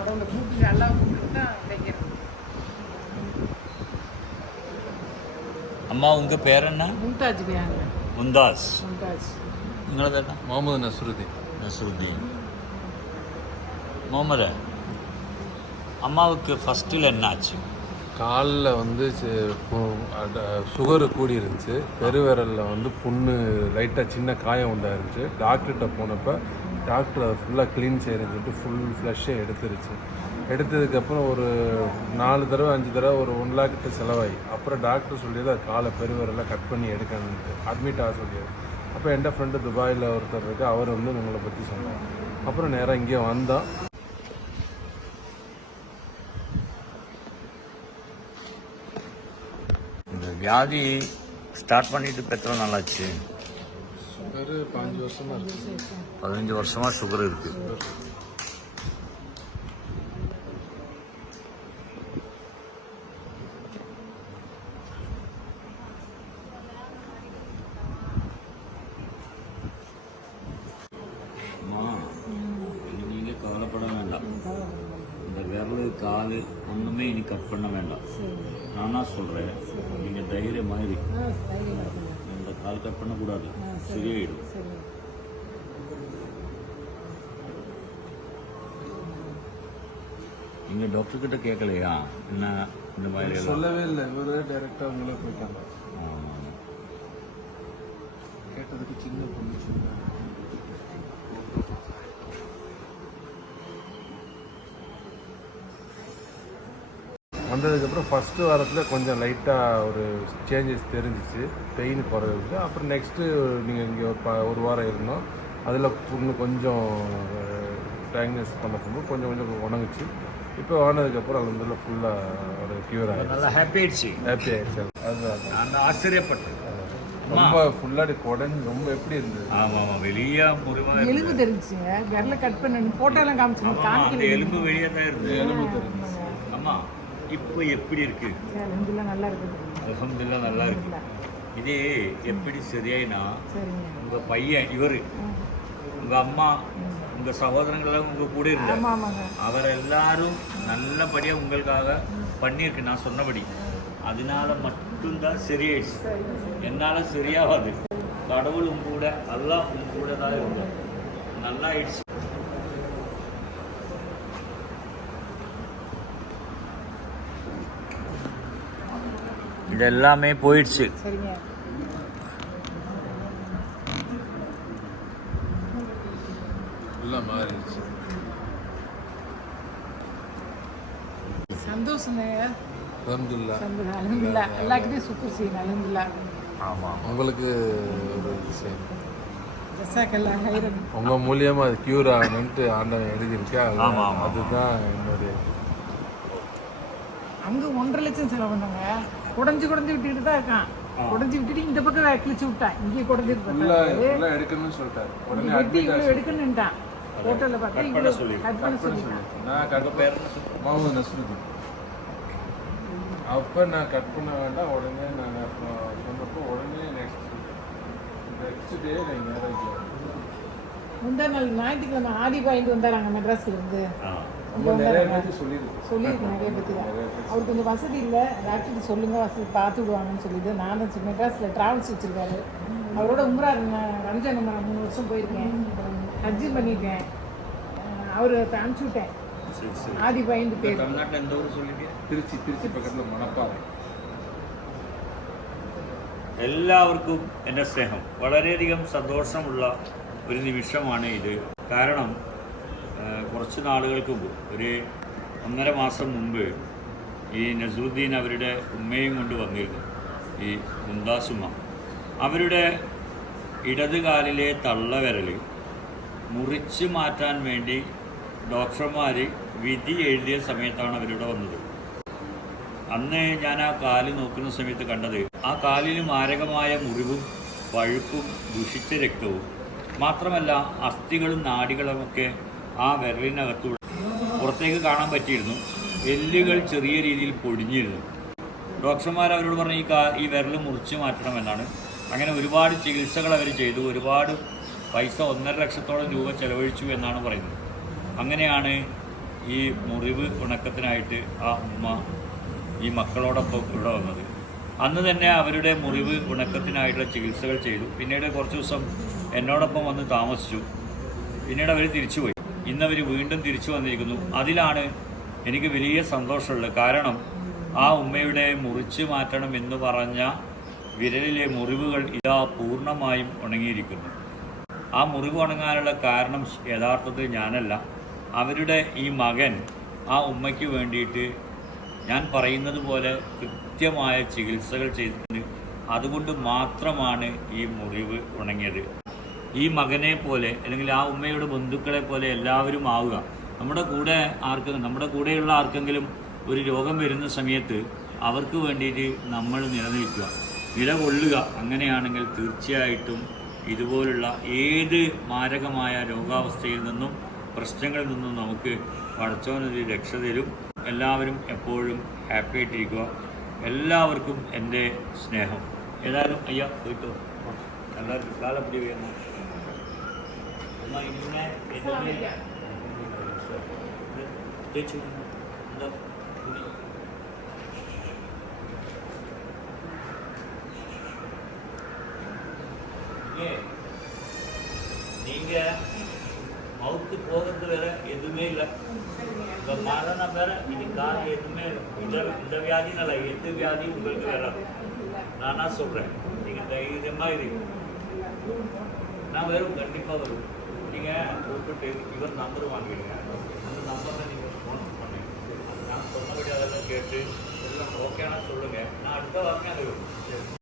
கடவுளை கூப்பிட்டு நல்லா கூப்பிட்டு தான் தைக்கிறது அம்மா உங்கள் பேர் என்ன மும்தாஜ் பியாங்க முந்தாஸ் மும்தாஜ் നിങ്ങളെ പേര് முகமது நஸ்ருதீன் നസറുദ്ദീൻ முகமது அம்மாவுக்கு ஃபஸ்ட்டில் என்னாச்சு காலில் வந்து சுகரு கூடி இருந்துச்சு பெருவிரலில் வந்து புண்ணு லைட்டாக சின்ன காயம் உண்டா இருந்துச்சு டாக்டர்கிட்ட போனப்போ டாக்டர் அதை ஃபுல்லாக க்ளீன் செய்கிறேன்னு சொல்லிட்டு ஃபுல் ஃப்ளஷ்ஷே எடுத்துருச்சு. எடுத்ததுக்கப்புறம் ஒரு நாலு தடவை அஞ்சு தடவை ஒரு ஒன் லேக்கிட்ட செலவாகி அப்புறம் டாக்டர் சொல்லியது அது காலை பெருவரெல்லாம் கட் பண்ணி எடுக்கணுன்ட்டு அட்மிட் ஆக சொல்லியது. அப்போ என் ஃப்ரெண்டு துபாயில் ஒருத்தர் இருக்கு அவர் வந்து உங்களை பற்றி சொன்னார். அப்புறம் நேராக இங்கே வந்தோம் இந்த வியாதி ஸ்டார்ட் பண்ணிட்டு இப்போ நல்லாச்சு பதினஞ்சு வருஷமாக சுகர் இருக்கு அம்மா, இனி நீங்க கவலைப்பட வேண்டாம் இந்த விரலு காலு ஒண்ணுமே இனி கட் பண்ண வேண்டாம் நானா சொல்றேன் நீங்க தைரியமா இருக்கு இந்த கால் கட் பண்ணக்கூடாது சரியாயிடும் நீங்க டாக்டர் கிட்ட கேட்கலையா என்ன இந்த மாதிரி சொல்லவே இல்லை. இவரு டைரக்டா உங்களை போயிட்டாங்க ஆ. கேட்டதுக்கு சின்ன பொண்ணு சின்ன வந்ததுக்கப்புறம் ஃபஸ்ட்டு வாரத்தில் கொஞ்சம் லைட்டாக ஒரு சேஞ்சஸ் தெரிஞ்சிச்சு. பெயின் குறைஞ்சிச்சு அப்புறம் நெக்ஸ்ட்டு நீங்கள் இங்கே ஒரு ப ஒரு வாரம் இருந்தோம். அதில் புண்ணு கொஞ்சம் டயக்னஸ் பண்ண போகும்போது கொஞ்சம் கொஞ்சம் உணங்குச்சு இப்போ வாங்கினதுக்கப்புறம் அது வந்து ஃபுல்லாக ஒரு க்யூர் ஆகிடுச்சு நல்லா ஹாப்பி ஆயிடுச்சு. ஹாப்பி ஆகிடுச்சு அதுதான். நான் ஆச்சரியப்பட்டேன். ரொம்ப ஃபுல்லாடி குடஞ்சி ரொம்ப எப்படி இருந்தது? ஆமா ஆமா. வெளியே முறிவா. எலும்பு தெரிஞ்சுங்க விரல கட் காமிச்சுங்க ஆமா, அந்த காமிக்கல எலும்பு வெளியே தான் இருந்தது. அம்மா இப்போ எப்படி இருக்கு? நல்லா அல்ஹம்துலில்லாஹ் நல்லா இருக்கு. இது எப்படி சரியாயினா உங்க பையன் இவரு உங்க அம்மா உங்க சகோதரங்கள் எல்லாம் உங்க கூட ஆமாங்க. அவர் எல்லாரும் நல்லபடியா உங்களுக்காக பண்ணியிருக்கு நான் சொன்னபடி. அதனால மட்டும்தான் சரியாயிடுச்சு. என்னால சரியாகாது. கடவுள் உங்க கூட அல்லாஹ் உங்க கூட தான் இருந்தார் நல்லா ஆயிடுச்சு செய்யுங்க அலமதுல்லா ஆமா. உங்களுக்கு உங்க மூலியமா அது கியூர் ஆகணும்ட்டு ஆண்டவன் எழுதியிருக்கா. அதுதான் என்னுடைய அங்க ஒன்றரை லட்சம் செலவு பண்ணாங்க. குடஞ்சு குடஞ்சு விட்டுக்கிட்டு தான் இருக்கான். குடஞ்சு விட்டுட்டு இந்த பக்கம் கிழிச்சு விட்டான். இங்கே குடஞ்சிட்டு எடுக்கணும்னு சொல்லிட்டாரு. உடனே வெட்டி அட்மிட் இவ்வளோ எடுக்கணுன்ட்டான் ஹோட்டலில் பார்த்தா இவ்வளோ சொல்லி. கட் பண்ண சொல்லிட்டான். நான் கட் பேர் முகமது நஸ்ருதீன் அப்போ நான் கட் பண்ண வேண்டாம். உடனே நான் சொன்னப்போ உடனே நெக்ஸ்ட் நெக்ஸ்ட் டே நான் மேரேஜ் முந்தா நாள் ஞாயிற்றுக்கிழமை ஆடி பாயிண்ட் வந்தாராங்க மெட்ராஸ்ல இருந்து நம்ம நிறைய பேருக்கு சொல்லியிருக்கு சொல்லியிருக்கேன் நிறைய பற்றி தான் அவர் கொஞ்சம் வசதி இல்லை டாக்டர் சொல்லுங்க வசதி பார்த்து விடுவாங்கன்னு சொல்லிட்டு நானும் சி- மெட்ராஸ்ல டிராவல்ஸ் வச்சிருக்காரு அவரோட உம்ரா நான் ரம்ஜான் உம்ரா மூணு வருஷம் போயிருக்கேன் ஹஜ்ஜு பண்ணியிருக்கேன் அஹ் அவரு அனுப்பிச்சு விட்டேன் சரி சரி ஆதி பாயிண்ட் பேர் தமிழ்நாட்டில் எந்த ஊர் சொல்லிட்டு திருச்சி திருச்சி பக்கத்தில் மணப்பாறை എല്ലാവർക്കും എൻ്റെ സ്നേഹം വളരെയധികം സന്തോഷമുള്ള ഒരു നിമിഷമാണ് ഇത് കാരണം ആ, കുറച്ച് നാളുകൾക്ക് മുമ്പ് ഒരു ഒന്നര മാസം മുമ്പ് ഈ നസറുദ്ദീൻ അവരുടെ ഉമ്മയും കൊണ്ട് വന്നിരുന്നു ഈ മുന്താസുമ്മ അവരുടെ ഇടതുകാലിലെ തള്ളവിരൽ മുറിച്ച് മാറ്റാൻ വേണ്ടി ഡോക്ടർമാർ വിധി എഴുതിയ സമയത്താണ് അവരിവിടെ വന്നത്. അന്ന് ഞാൻ ആ കാൽ നോക്കുന്ന സമയത്ത് കണ്ടത് ആ കാലിന് മാരകമായ മുറിവും പഴുപ്പും ദുഷിച്ച രക്തവും മാത്രമല്ല അസ്ഥികളും നാടികളുമൊക്കെ ആ വിരലിനകത്തൂടെ പുറത്തേക്ക് കാണാൻ പറ്റിയിരുന്നു. എല്ലുകൾ ചെറിയ രീതിയിൽ പൊടിഞ്ഞിരുന്നു. ഡോക്ടർമാർ അവരോട് പറഞ്ഞു ഈ കാ ഈ വിരൽ മുറിച്ച് മാറ്റണമെന്നാണ് അങ്ങനെ ഒരുപാട് ചികിത്സകൾ അവർ ചെയ്തു. ഒരുപാട് പൈസ ഒന്നര ലക്ഷത്തോളം രൂപ ചെലവഴിച്ചു എന്നാണ് പറയുന്നത്. അങ്ങനെയാണ് ഈ മുറിവ് ഉണക്കത്തിനായിട്ട് ആ ഉമ്മ ഈ മക്കളോടൊപ്പം ഇവിടെ വന്നത്. അന്ന് തന്നെ അവരുടെ മുറിവ് ഉണക്കത്തിനായിട്ടുള്ള ചികിത്സകൾ ചെയ്തു. പിന്നീട് കുറച്ച് ദിവസം എന്നോടൊപ്പം വന്ന് താമസിച്ചു. പിന്നീട് അവർ തിരിച്ചുപോയി. ഇന്നവർ വീണ്ടും തിരിച്ചു വന്നിരിക്കുന്നു. അതിലാണ് എനിക്ക് വലിയ സന്തോഷമുള്ളത്. കാരണം ആ ഉമ്മയുടെ മുറിച്ച് മാറ്റണം എന്ന് പറഞ്ഞ വിരലിലെ മുറിവുകൾ ഇതാ പൂർണമായും ഉണങ്ങിയിരിക്കുന്നു. ആ മുറിവ് ഉണങ്ങാനുള്ള കാരണം യഥാർത്ഥത്തിൽ ഞാനല്ല. അവരുടെ ഈ മകൻ ആ ഉമ്മയ്ക്ക് വേണ്ടിയിട്ട് ഞാൻ പറയുന്നത് പോലെ കൃത്യമായ ചികിത്സകൾ ചെയ്തിട്ടുണ്ട്. അതുകൊണ്ട് മാത്രമാണ് ഈ മുറിവ് ഉണങ്ങിയത്. ഈ മകനെ പോലെ അല്ലെങ്കിൽ ആ ഉമ്മയുടെ ബന്ധുക്കളെ പോലെ എല്ലാവരും ആവുക. നമ്മുടെ കൂടെ ആർക്കെങ്കിലും നമ്മുടെ കൂടെയുള്ള ആർക്കെങ്കിലും ഒരു രോഗം വരുന്ന സമയത്ത് അവർക്ക് വേണ്ടിയിട്ട് നമ്മൾ നിലനിൽക്കുക. നിലകൊള്ളുക. അങ്ങനെയാണെങ്കിൽ തീർച്ചയായിട്ടും ഇതുപോലുള്ള ഏത് മാരകമായ രോഗാവസ്ഥയിൽ നിന്നും പ്രശ്നങ്ങളിൽ നിന്നും നമുക്ക് പടച്ചോനൊരു രക്ഷ തരും. എല്ലാവരും എപ്പോഴും ഹാപ്പി ആയിട്ടിരിക്കുക. എല്ലാവർക്കും എന്റെ സ്നേഹം. ഏതായാലും അയ്യ പോയിട്ടോ. എല്ലാവർക്കും കാലപ്പിടി വീഴുന്നു Maymune Edemli Geçin நீங்க மவுத்து போகிறது வேற எதுவுமே இல்லை. இந்த மரணம் வேற இது காரணம் எதுவுமே இந்த இந்த வியாதினால எந்த வியாதி உங்களுக்கு வராது நானா சொல்றேன். நீங்க தைரியமா இருக்கு நான் வெறும் கண்டிப்பா வருவேன். நீங்க கூப்பிட்டு இவர் நம்பர் வாங்கிடுங்க அந்த நம்பரில் நீங்கள் ஃபோன் பண்ணுங்க. நான் சொன்னபடி அதெல்லாம் கேட்டு எல்லாம் ஓகேனா சொல்லுங்க. நான் அடுத்த வாரம் அது